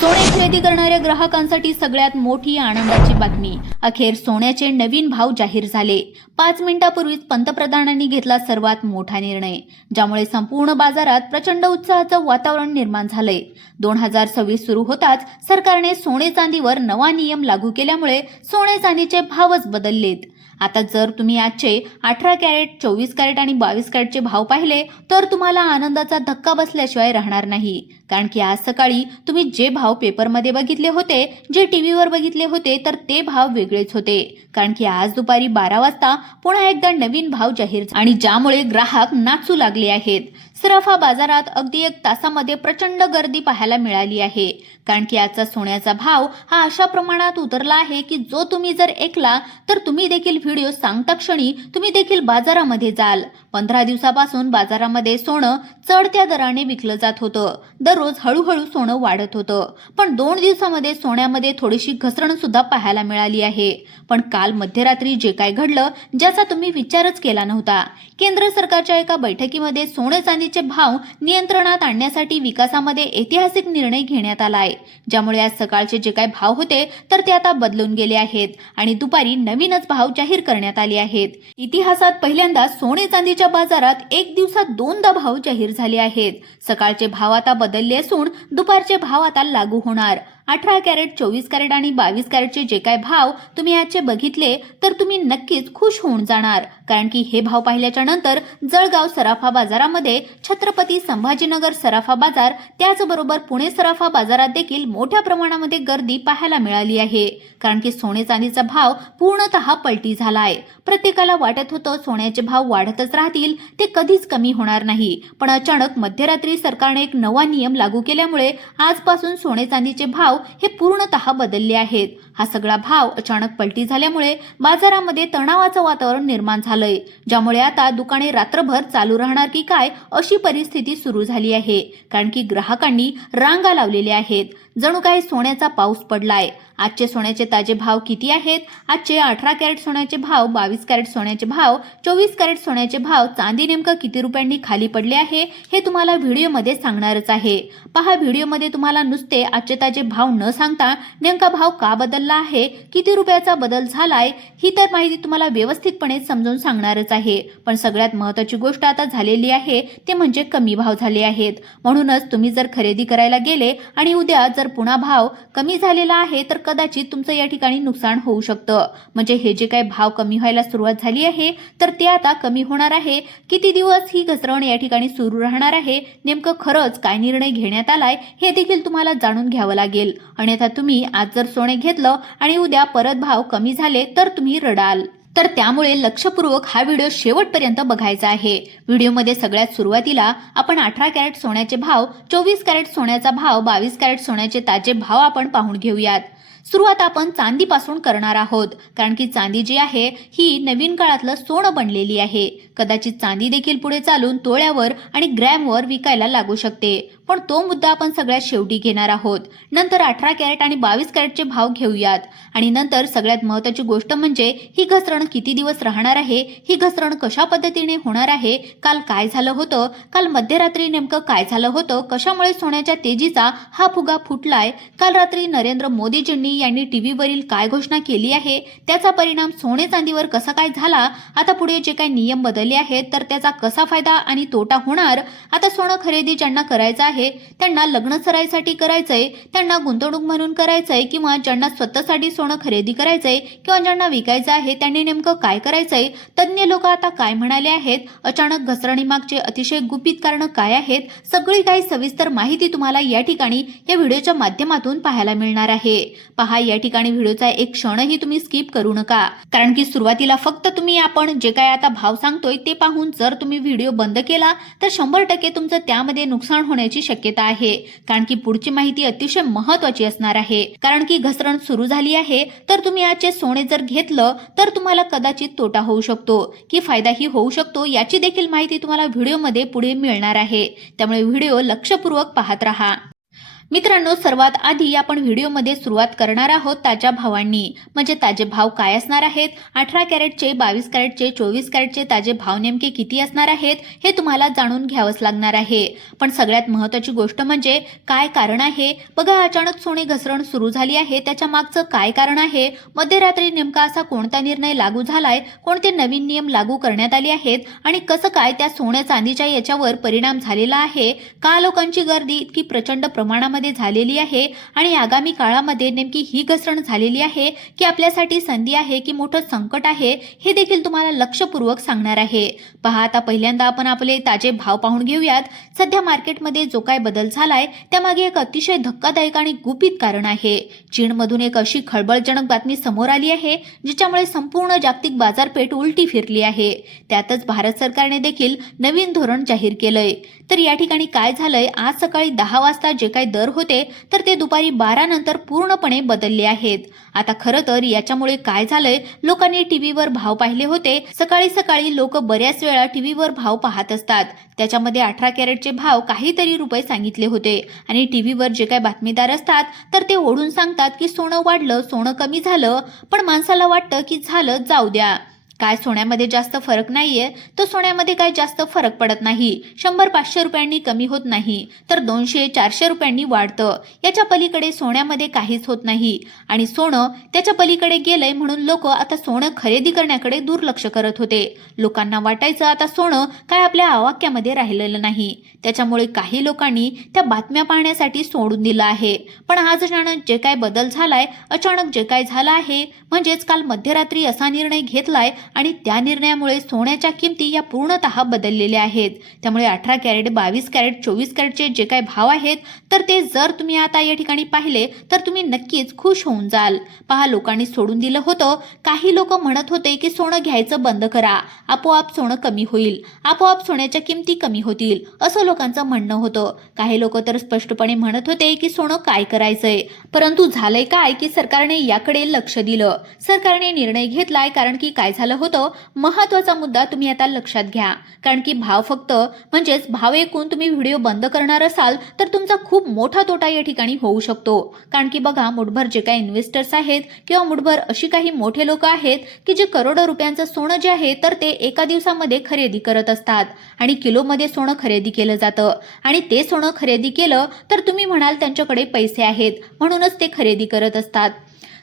सोने खरेदी करणाऱ्या ग्राहकांसाठी सगळ्यात मोठी आनंदाची बातमी. अखेर सोन्याचे नवीन भाव जाहीर झाले. 5 मिनिटांपूर्वीच पंतप्रधानांनी घेतला सर्वात मोठा निर्णय, ज्यामुळे संपूर्ण बाजारात प्रचंड उत्साहाचं वातावरण निर्माण झालंय. 2026 सुरू होताच सरकारने सोने चांदीवर नवा नियम लागू केल्यामुळे सोने चांदीचे भावच बदललेत. आता जर तुम्ही आजचे 18 कॅरेट, 24 कॅरेट आणि 22 कॅरेटचे भाव पाहिले तर तुम्हाला आनंदाचा धक्का बसल्याशिवाय राहणार नाही. कारण की आज सकाळी तुम्ही जे भाव पेपरमध्ये बघितले होते, जे टीव्हीवर बघितले होते, तर ते भाव वेगळेच होते. कारण की आज दुपारी 12 वाजता पुन्हा एकदा नवीन भाव जाहीर झाले आणि ज्यामुळे ग्राहक नाचू लागले आहेत. सराफा बाजारात अगदी 1 तासामध्ये प्रचंड गर्दी पाहायला मिळाली आहे. कारण की आजचा सोन्याचा भाव हा अशा प्रमाणात उतरला आहे की जो तुम्ही जर ऐकला तर तुम्ही देखील व्हिडिओ सांगता क्षणी तुम्ही देखील बाजारामध्ये जाल. 15 दिवसापासून बाजारामध्ये सोनं चढत्या दराने विकलं जात होतं. दररोज हळूहळू सोनं वाढत होतं. पण 2 दिवसामध्ये सोन्यामध्ये थोडीशी घसरण सुद्धा पाहायला मिळाली आहे. पण काल मध्यरात्री जे काय घडलं, ज्याचा तुम्ही विचारच केला नव्हता. केंद्र सरकारच्या एका बैठकीमध्ये सोने चांदीचे भाव नियंत्रणात आणण्यासाठी विकासामध्ये ऐतिहासिक निर्णय घेण्यात आला आहे. ज्यामुळे आज सकाळचे जे काय भाव होते तर ते आता बदलून गेले आहेत आणि दुपारी नवीनच भाव जाहीर करण्यात आले आहेत. इतिहासात पहिल्यांदा सोने चांदीच्या बाजारात एक दिवसात 2दा भाव जाहीर झाले आहेत. सकाळचे भाव आता बदलले असून दुपारचे भाव आता लागू होणार. 18 कॅरेट, 24 कॅरेट आणि 22 कॅरेटचे जे काय भाव तुम्ही आजचे बघितले तर तुम्ही नक्कीच खुश होऊन जाणार. कारण की हे भाव पाहिल्याच्या नंतर जळगाव सराफा बाजारामध्ये, छत्रपती संभाजीनगर सराफा बाजार, त्याचबरोबर पुणे सराफा बाजारात देखील मोठ्या प्रमाणामध्ये गर्दी पाहायला मिळाली आहे. कारण की सोने चांदीचा भाव पूर्णतः पलटी झालाय. प्रत्येकाला वाटत होतं सोन्याचे भाव वाढतच राहतील, ते कधीच कमी होणार नाही. पण अचानक मध्यरात्री सरकारने एक नवा नियम लागू केल्यामुळे आजपासून सोने चांदीचे भाव हे पूर्णतः बदलले आहेत. हा सगळा भाव अचानक पलटी झाल्यामुळे बाजारामध्ये तणावाचं वातावरण निर्माण झालंय. ज्यामुळे आता दुकाने रात्रभर चालू राहणार की काय अशी परिस्थिती सुरू झाली आहे. कारण की ग्राहकांनी रांगा लावलेल्या आहेत. जणू काही सोन्याचा पाऊस पडलाय. आजचे सोन्याचे ताजे भाव किती आहेत? आजचे 18 कॅरेट सोन्याचे भाव, 22 कॅरेट सोन्याचे भाव, 24 कॅरेट सोन्याचे भाव, चांदी नेमकं किती रुपयांनी खाली पडले आहे हे तुम्हाला व्हिडिओमध्ये सांगणारच आहे. पहा, व्हिडिओमध्ये तुम्हाला नुसते आजचे ताजे भाव न सांगता नेमका भाव का बदलला आहे, किती रुपयाचा बदल झालाय, ही तर माहिती तुम्हाला व्यवस्थितपणे समजून सांगणारच आहे. पण सगळ्यात महत्त्वाची गोष्ट आता झालेली आहे ते म्हणजे कमी भाव झाले आहेत. म्हणूनच तुम्ही जर खरेदी करायला गेले आणि उद्या जर पुन्हा भाव कमी झालेला आहे तर कदाचित तुमचं या ठिकाणी नुकसान होऊ शकतं. म्हणजे हे जे काही भाव कमी व्हायला सुरुवात झाली आहे तर ते आता कमी होणार आहे. किती दिवस ही घसरण या ठिकाणी सुरू राहणार आहे, नेमकं खरंच काय निर्णय घेण्यात आलाय हे देखील तुम्हाला जाणून घ्यावं लागेल. अन्यथा तुम्ही आज जर सोने घेतलं आणि उद्या परत भाव कमी झाले तर तुम्ही रडाल. तर त्यामुळे लक्षपूर्वक हा व्हिडिओ शेवटपर्यंत बघायचा आहे. व्हिडिओमध्ये सगळ्यात सुरुवातीला आपण 18 कॅरेट सोन्याचे भाव, 24 कॅरेट सोन्याचा भाव, 22 कॅरेट सोन्याचे ताजे भाव आपण पाहून घेऊयात. सुरुवात आपण चांदीपासून करणार आहोत. कारण की चांदी जी आहे ही नवीन काळातलं सोनं बनलेली आहे. कदाचित चांदी देखील पुढे चालून तोळ्यावर आणि ग्रॅमवर विकायला लागू शकते. पण तो मुद्दा आपण सगळ्यात शेवटी घेणार आहोत. नंतर 18 कॅरेट आणि 22 कॅरेटचे भाव घेऊयात आणि नंतर सगळ्यात महत्त्वाची गोष्ट म्हणजे ही घसरण किती दिवस राहणार आहे, ही घसरण कशा पद्धतीने होणार आहे, काल काय झालं होतं, काल मध्यरात्री नेमकं काय झालं होतं, कशामुळे सोन्याच्या तेजीचा हा फुगा फुटलाय, काल रात्री नरेंद्र मोदीजींनी यांनी टीव्हीवरील काय घोषणा केली आहे, त्याचा परिणाम सोने चांदीवर कसा काय झाला, आता पुढे जे काही नियम बदलले आहेत तर त्याचा कसा फायदा आणि तोटा होणार. आता सोनं खरेदी ज्यांना करायचं आहे त्यांना लग्न सराईसाठी करायचंय, त्यांना गुंतवणूक म्हणून करायचंय, किंवा ज्यांना स्वतःसाठी सोनं खरेदी करायचंय किंवा ज्यांना विकायचं आहे त्यांनी नेमकं काय करायचंय, तज्ञ लोक आता काय म्हणाले आहेत, अचानक घसरणीमागचे अतिशय गुपित कारण काय आहेत, सगळी काही सविस्तर माहिती तुम्हाला या ठिकाणी या व्हिडिओच्या माध्यमातून पाहायला मिळणार आहे. पहा, या ठिकाणी व्हिडिओचा एक क्षणही तुम्ही स्किप करू नका. कारण की सुरुवातीला फक्त तुम्ही आपण जे काय आता भाव सांगतोय ते पाहून जर तुम्ही व्हिडिओ बंद केला तर 100% तुमचं त्यामध्ये नुकसान होण्याची शक्यता आहे. कारण की पुढची माहिती अतिशय महत्त्वाची असणार आहे. कारण की घसरण सुरू झाली आहे तर तुम्ही आजचे सोने जर घेतलं तर तुम्हाला कदाचित तोटा होऊ शकतो की फायदाही होऊ शकतो, याची देखील माहिती तुम्हाला व्हिडिओमध्ये पुढे मिळणार आहे. त्यामुळे व्हिडिओ लक्षपूर्वक पाहत राहा. मित्रांनो, सर्वात आधी आपण व्हिडिओमध्ये सुरुवात करणार आहोत ताज्या भावांनी. म्हणजे ताजे भाव काय असणार आहेत, 18 कॅरेटचे, 22 कॅरेटचे, 24 कॅरेटचे ताजे भाव नेमके किती असणार आहेत हे तुम्हाला जाणून घ्यावंच लागणार आहे. पण सगळ्यात महत्त्वाची गोष्ट म्हणजे काय कारण आहे. बघा, अचानक सोने घसरण सुरू झाली आहे, त्याच्या मागचं काय कारण आहे, मध्यरात्री नेमका असा कोणता निर्णय लागू झालाय, कोणते नवीन नियम लागू करण्यात आले आहेत आणि कसं काय त्या सोन्या चांदीच्या याच्यावर परिणाम झालेला आहे, का लोकांची गर्दी इतकी प्रचंड प्रमाणामध्ये झालेली आहे आणि आगामी काळामध्ये नेमकी ही घसरण झालेली आहे की आपल्यासाठी संधी आहे की मोठं संकट आहे, हे देखील तुम्हाला लक्षपूर्वक सांगणार आहे. पहा, आता पहिल्यांदा आपण आपले ताजे भाव पाहून घेऊयात. सध्या मार्केटमध्ये जो काय बदल झालाय त्यामागे एक अतिशय धक्कादायक आणि गुपित कारण आहे. चीनमधून एक अशी खळबळजनक बातमी समोर आली आहे जिच्यामुळे संपूर्ण जागतिक बाजारपेठ उलटी फिरली आहे. त्यातच भारत सरकारने देखील नवीन धोरण जाहीर केलंय. तर या ठिकाणी काय झालंय, आज सकाळी 10 वाजता जे काही दर होते तर ते दुपारी 12 नंतर पूर्णपणे बदलले आहेत. आता खरं तर याच्यामुळे काय झालंय, लोकांनी टीव्हीवर भाव पाहिले होते. सकाळी सकाळी लोक बऱ्याच वेळा टीव्हीवर भाव पाहत असतात. त्याच्यामध्ये 18 कॅरेटचे भाव काहीतरी रुपये सांगितले होते आणि टीव्हीवर जे काही बातमीदार असतात तर ते ओढून सांगतात की सोनं वाढलं, सोनं कमी झालं. पण माणसाला वाटतं की झालं, जाऊ द्या, काय सोन्यामध्ये जास्त फरक नाहीये, तो सोन्यामध्ये काय जास्त फरक पडत नाही. 100-500 रुपयांनी कमी होत नाही तर 200-400 रुपयांनी वाढतं. याच्या पलीकडे सोन्यामध्ये काहीच होत नाही आणि सोनं त्याच्या पलीकडे गेलंय म्हणून लोक आता सोनं खरेदी करण्याकडे दुर्लक्ष करत होते. लोकांना वाटायचं आता सोनं काय आपल्या आवाक्यामध्ये राहिलेलं नाही. त्याच्यामुळे काही लोकांनी त्या बातम्या पाहण्यासाठी सोडून दिलं आहे. पण आज अचानक जे काय बदल झालाय, अचानक जे काय झालं आहे, म्हणजेच काल मध्यरात्री असा निर्णय घेतलाय आणि त्या निर्णयामुळे सोन्याच्या किमती या पूर्णतः बदललेल्या आहेत. त्यामुळे 18 कॅरेट, 22 कॅरेट, 24 कॅरेटचे जे काही भाव आहेत तर ते जर तुम्ही आता या ठिकाणी पाहिले तर तुम्ही नक्कीच खुश होऊन जाल. पहा, लोकांनी सोडून दिलं होतं. काही लोक म्हणत होते की सोनं घ्यायचं बंद करा, आपोआप सोनं कमी होईल, आपोआप सोन्याच्या किमती कमी होतील, असं लोकांचं म्हणणं होतं. काही लोक तर स्पष्टपणे म्हणत होते की सोनं काय करायचंय. परंतु झालंय काय की सरकारने याकडे लक्ष दिलं. सरकारने निर्णय घेतलाय कारण की काय झालं होतं, महत्वाचा मुद्दा तुम्ही आता लक्षात घ्या. कारण की भाव फक्त म्हणजेच भाव ऐकून तुम्ही व्हिडिओ बंद करणार असाल तर तुमचा खूप मोठा तोटा या ठिकाणी होऊ शकतो. कारण की बघा, मुठभर जे काही इन्व्हेस्टर्स आहेत किंवा मुठभर अशी काही मोठे लोक आहेत की जे करोडो रुपयांचं सोनं जे आहे तर ते एका दिवसामध्ये खरेदी करत असतात आणि किलोमध्ये सोनं खरेदी केलं जातं आणि ते सोनं खरेदी केलं तर तुम्ही म्हणाल त्यांच्याकडे पैसे आहेत म्हणूनच ते खरेदी करत असतात.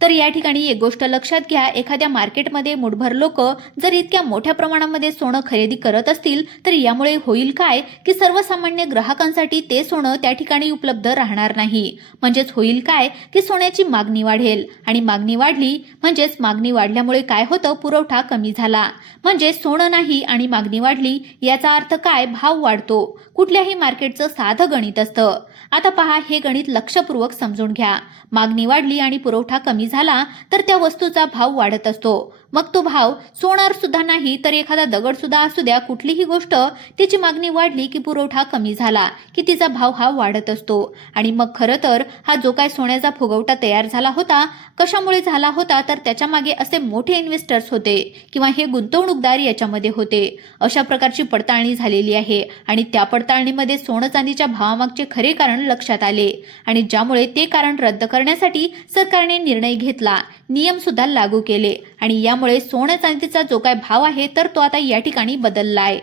तर या ठिकाणी एक गोष्ट लक्षात घ्या, एखाद्या मार्केटमध्ये मुठभर लोक जर इतक्या मोठ्या प्रमाणामध्ये सोनं खरेदी करत असतील तर यामुळे होईल काय की सर्वसामान्य ग्राहकांसाठी ते सोनं त्या ठिकाणी उपलब्ध राहणार नाही. म्हणजेच होईल काय की सोन्याची मागणी वाढेल आणि मागणी वाढली म्हणजेच मागणी वाढल्यामुळे काय होतं, पुरवठा कमी झाला म्हणजे सोनं नाही आणि मागणी वाढली याचा अर्थ काय, भाव वाढतो. कुठल्याही मार्केटचं साधं गणित असतं. आता पहा, हे गणित लक्षपूर्वक समजून घ्या. मागणी वाढली आणि पुरवठा कमी झाला तर त्या वस्तूचा भाव वाढत असतो. मग तो भाव सोनार सुद्धा नाही तर एखादा दगड सुद्धा असू द्या, कुठलीही गोष्ट तिची मागणी वाढली की पुरवठा कमी झाला की तिचा भाव हा वाढत असतो. आणि मग खरं तर हा जो काय सोन्याचा फुगवटा तयार झाला होता, कशामुळे झाला होता तर त्याच्या मागे असे मोठे इन्व्हेस्टर्स होते किंवा हे गुंतवणूकदार याच्यामध्ये होते. अशा प्रकारची पडताळणी झालेली आहे आणि त्या पडताळणीमध्ये सोनं चांदीच्या भावामागचे खरे कारण लक्षात आले आणि ज्यामुळे ते कारण रद्द करण्यासाठी सरकारने निर्णय घेतला, नियम सुद्धा लागू केले आणि यामुळे सोनं चांदीचा जो काय भाव आहे तर तो आता या ठिकाणी बदललाय.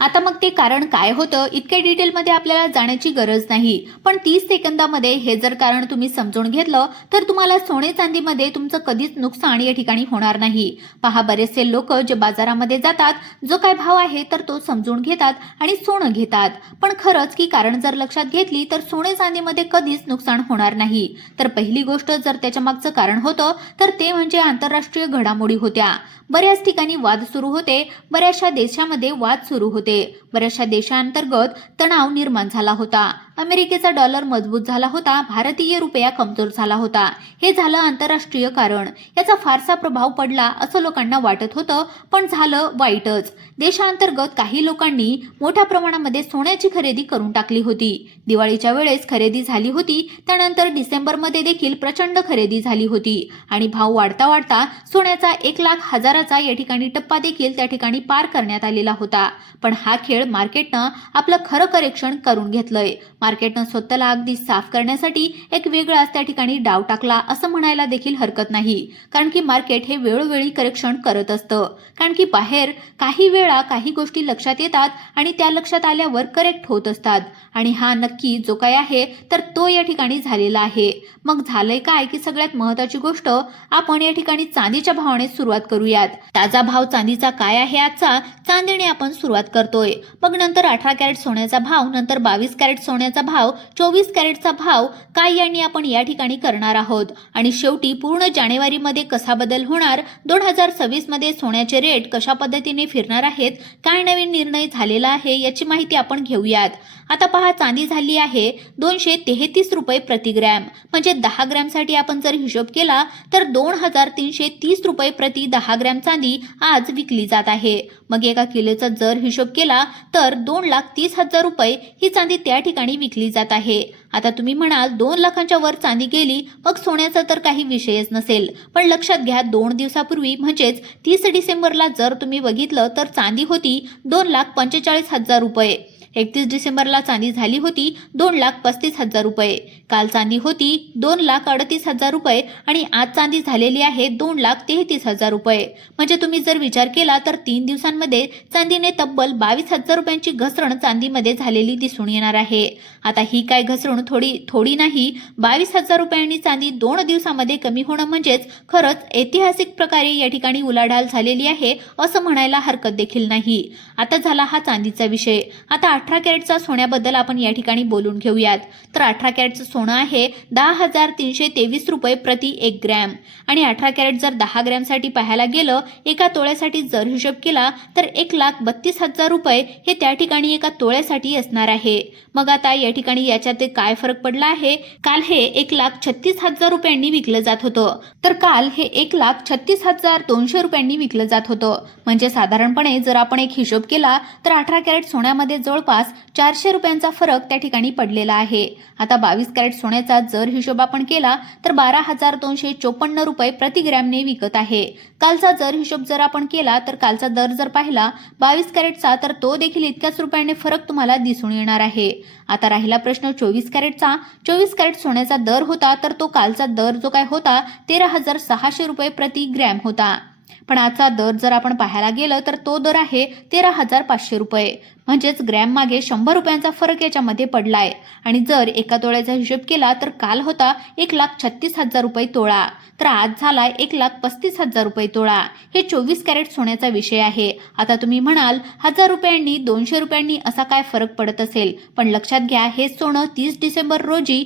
आता मग ते कारण काय होतं इतक्या डिटेलमध्ये आपल्याला जाण्याची गरज नाही, पण 30 सेकंदामध्ये हे जर कारण तुम्ही समजून घेतलं तर तुम्हाला सोने चांदीमध्ये तुमचं कधीच नुकसान या ठिकाणी होणार नाही. पहा, बरेचसे लोक जे बाजारामध्ये जातात, जो काय भाव आहे तर तो समजून घेतात आणि सोनं घेतात. पण खरंच की कारण जर लक्षात घेतली तर सोने चांदीमध्ये कधीच नुकसान होणार नाही. तर पहिली गोष्ट जर त्याच्या मागचं कारण होतं तर ते म्हणजे आंतरराष्ट्रीय घडामोडी होत्या. बऱ्याच ठिकाणी वाद सुरू होते, बऱ्याचशा देशामध्ये वाद सुरू होते, बऱ्याचशा देशांतर्गत तणाव निर्माण झाला होता. अमेरिकेचा डॉलर मजबूत झाला होता, भारतीय रुपया कमजोर झाला होता. हे झालं आंतरराष्ट्रीय कारण. याचा फारसा प्रभाव पडला असं लोकांना वाटत होतं, पण झालं वाईटच. देशांतर्गत काही लोकांनी मोठ्या प्रमाणामध्ये सोन्याची खरेदी करून टाकली होती. दिवाळीच्या वेळेस खरेदी झाली होती, त्यानंतर डिसेंबरमध्ये देखील प्रचंड खरेदी झाली होती आणि भाव वाढता वाढता सोन्याचा 1,00,000 या ठिकाणी टप्पा देखील त्या ठिकाणी पार करण्यात आलेला होता. पण हा खेळ मार्केटनं आपलं खरं करेक्शन करून घेतलंय. मार्केटनं स्वतःला अगदी साफ करण्यासाठी एक वेगळाच त्या ठिकाणी डाव टाकला असं म्हणायला देखील हरकत नाही, कारण की मार्केट हे वेळोवेळी करेक्शन करत असतं. कारण की बाहेर काही वेळा काही गोष्टी लक्षात येतात आणि त्या लक्षात आल्यावर करेक्ट होत असतात आणि हा नक्की जो काय आहे तर तो या ठिकाणी झालेला आहे. मग झालंय काय की सगळ्यात महत्त्वाची गोष्ट आपण या ठिकाणी चांदीच्या भावाने सुरुवात करूयात. ताजा भाव चांदीचा काय आहे आजचा, चांदीने आपण सुरुवात करतोय. मग नंतर 18 कॅरेट सोन्याचा भाव, नंतर 22 कॅरेट सोन्याचा भाव, 24 कॅरेटचा भाव काय यांनी आपण या ठिकाणी करणार आहोत आणि शेवटी पूर्ण जानेवारीमध्ये कसा बदल होणार, 2026 मध्ये सोन्याचे रेट कशा पद्धतीने फिरणार आहेत, काय नवीन निर्णय झालेला आहे याची माहिती आपण घेऊयात. आता पहा, चांदी झाली आहे 233 रुपये प्रति ग्रॅम, म्हणजे 10 ग्रॅमसाठी आपण जर हिशोब केला तर 2330 रुपये प्रति 10 ग्रॅम चांदी आज विकली जात आहे. मग एका किलोचा जर हिशोब केला तर 2,30,000 रुपये ही चांदी त्या ठिकाणी विकली जात आहे. आता तुम्ही म्हणाल 2 लाखांच्या वर चांदी गेली मग सोन्याचा तर काही विषयच नसेल, पण लक्षात घ्या 2 दिवसापूर्वी म्हणजेच 30 डिसेंबरला जर तुम्ही बघितलं तर चांदी होती 2,45,000 रुपये. 31 डिसेंबरला चांदी झाली होती 2,35,000 रुपये. काल चांदी होती 2,38,000 रुपये आणि आज चांदी झालेली आहे 2,33,000 रुपये. म्हणजे तुम्ही जर विचार केला तर 3 दिवसांमध्ये चांदीने तब्बल 22,000 रुपयांची घसरण चांदीमध्ये झालेली दिसून येणार आहे. आता ही काय घसरण थोडी नाही, 22,000 रुपयांनी चांदी 2 दिवसामध्ये कमी होणं म्हणजेच खरंच ऐतिहासिक प्रकारे या ठिकाणी उलाढाल झालेली आहे असं म्हणायला हरकत देखील नाही. आता झाला हा चांदीचा विषय. आता 18 कॅरेटचा सोन्याबद्दल आपण या ठिकाणी बोलून घेऊयात. तर 18 कॅरेटचं सोनं आहे 10,323 रुपये प्रति 1 ग्रॅम आणि 18 कॅरेट जर 10 ग्रॅमसाठी पाहायला गेलं, एका तोळ्यासाठी जर हिशोब केला तर 1,32,000 रुपये हे त्या ठिकाणी एका तोळ्यासाठी असणार आहे. मग आता या ठिकाणी याच्यात काय फरक पडला आहे, काल हे 1,36,000 रुपयांनी विकलं जात होतं तर काल हे 1,36,200 रुपयांनी विकलं जात होतं. म्हणजे साधारणपणे जर आपण एक हिशोब केला तर 18 कॅरेट सोन्यामध्ये जवळपास 400 रुपयांचा फरक त्या ठिकाणी पडलेला आहे. आता 22 कॅरेट सोन्याचा जर हिशोब आपण केला तर 12,254 रुपये प्रति ग्रॅमने विकत आहे. कालचा जर हिशोब जर आपण केला तर कालचा दर जर पाहिला 22 कॅरेटचा तर तो देखील इतक्याच रुपयाने फरक तुम्हाला दिसून येणार आहे. आता राहिला प्रश्न 24 कॅरेटचा. 24 कॅरेट सोन्याचा दर होता तर तो कालचा दर जो काय होता 13,600 रुपये प्रति ग्रॅम होता. पण आजचा दर जर आपण पाहायला गेलं तर तो दर आहे 13,500 रुपये. म्हणजेच ग्रॅम मागे 100 रुपयांचा फरक याच्यामध्ये पडलाय. आणि जर एका तोळ्याचा हिशोब केला तर काल होता 1,36,000 रुपये तोळा, तर आज झाला 1,35,000 रुपये तोळा. हे 24 कॅरेट सोन्याचा विषय आहे. आता तुम्ही म्हणाल 1,000 रुपयांनी 200 रुपयांनी असा काय फरक पडत असेल, पण लक्षात घ्या हे सोनं 30 डिसेंबर रोजी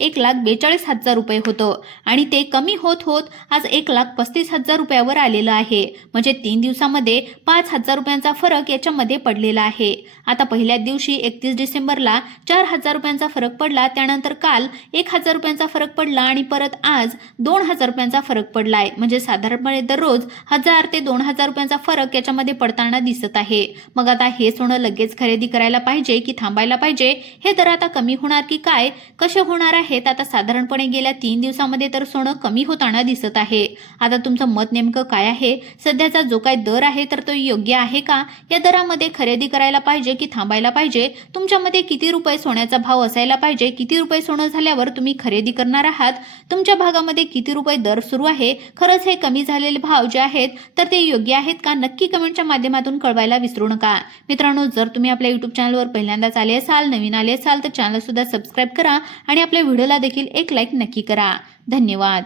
1,42,000 रुपये होतं आणि ते कमी होत होत आज 1,35,000 रुपयावर आलेलं आहे. म्हणजे 3 दिवसामध्ये 5,000 रुपयांचा फरक याच्यामध्ये पडलेला आहे. आता पहिल्या दिवशी 31 डिसेंबरला 4,000 रुपयांचा फरक पडला, त्यानंतर काल 1,000 रुपयांचा फरक पडला आणि परत आज 2,000 रुपयांचा फरक पडलाय. म्हणजे साधारणपणे दररोज 1,000 ते 2,000 रुपयांचा फरक याच्यामध्ये पडताना दिसत आहे. मग आता हे सोनं लगेच खरेदी करायला पाहिजे की थांबायला पाहिजे, हे दर आता कमी होणार की काय, कसे होणार आहेत? आता साधारणपणे गेल्या 3 दिवसामध्ये तर सोनं कमी होताना दिसत आहे. आता तुमचं मत नेमकं काय आहे? सध्याचा जो काय दर आहे तर तो योग्य आहे का? या दरामध्ये खरेदी करायला पाहिजे की थांबायला पाहिजे? तुमच्यामध्ये किती रुपये सोन्याचा भाव असायला पाहिजे? किती रुपये सोनं झाल्यावर तुम्ही खरेदी करणार आहात? तुमच्या भागामध्ये किती रुपये दर सुरू आहे? खरंच हे कमी झालेले भाव जे आहेत तर ते योग्य आहेत का? नक्की कमेंटच्या माध्यमातून कळवायला विसरू नका. मित्रांनो, जर तुम्ही आपल्या YouTube चॅनलवर पहिल्यांदाच आले असाल, नवीन आले असाल तर चॅनल सुद्धा सबस्क्राईब करा आणि आपल्या व्हिडिओला देखील एक लाईक नक्की करा. धन्यवाद.